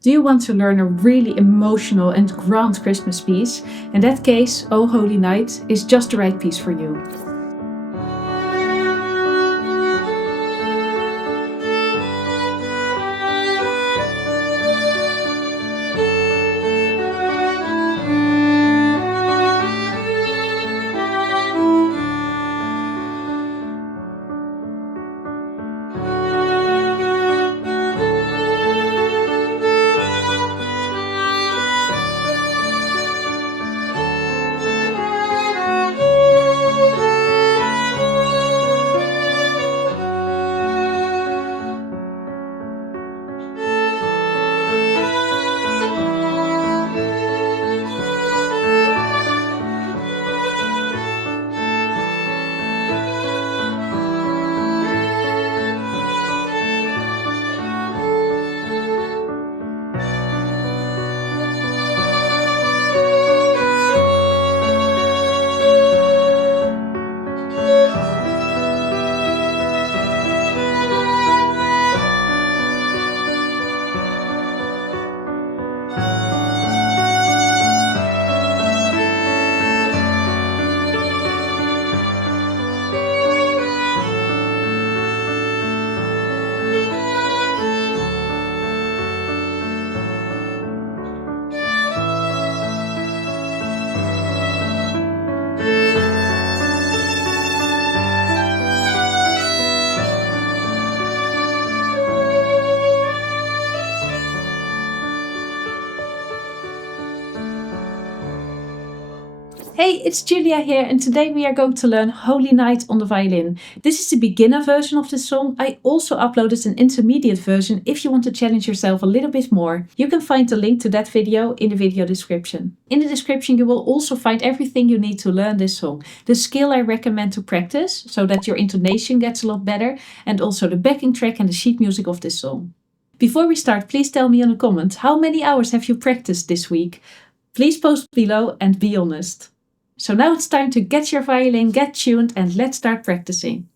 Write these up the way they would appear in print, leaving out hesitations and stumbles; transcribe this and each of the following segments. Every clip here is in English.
Do you want to learn a really emotional and grand Christmas piece? In that case, Oh Holy Night is just the right piece for you. Hey, it's Julia here, and today we are going to learn Holy Night on the violin. This is the beginner version of the song. I also uploaded an intermediate version if you want to challenge yourself a little bit more. You can find the link to that video in the video description. In the description you will also find everything you need to learn this song. The skill I recommend to practice, so that your intonation gets a lot better, and also the backing track and the sheet music of this song. Before we start, please tell me in the comments, how many hours have you practiced this week? Please post below and be honest. So now it's time to get your violin, get tuned, and let's start practicing.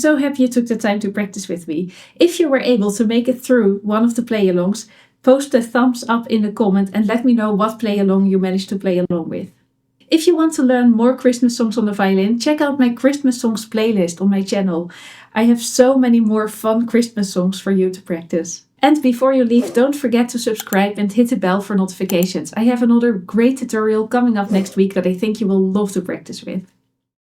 so happy you took the time to practice with me. If you were able to make it through one of the play-alongs, post a thumbs up in the comment and let me know what play-along you managed to play along with. If you want to learn more Christmas songs on the violin, check out my Christmas songs playlist on my channel. I have so many more fun Christmas songs for you to practice. And before you leave, don't forget to subscribe and hit the bell for notifications. I have another great tutorial coming up next week that I think you will love to practice with.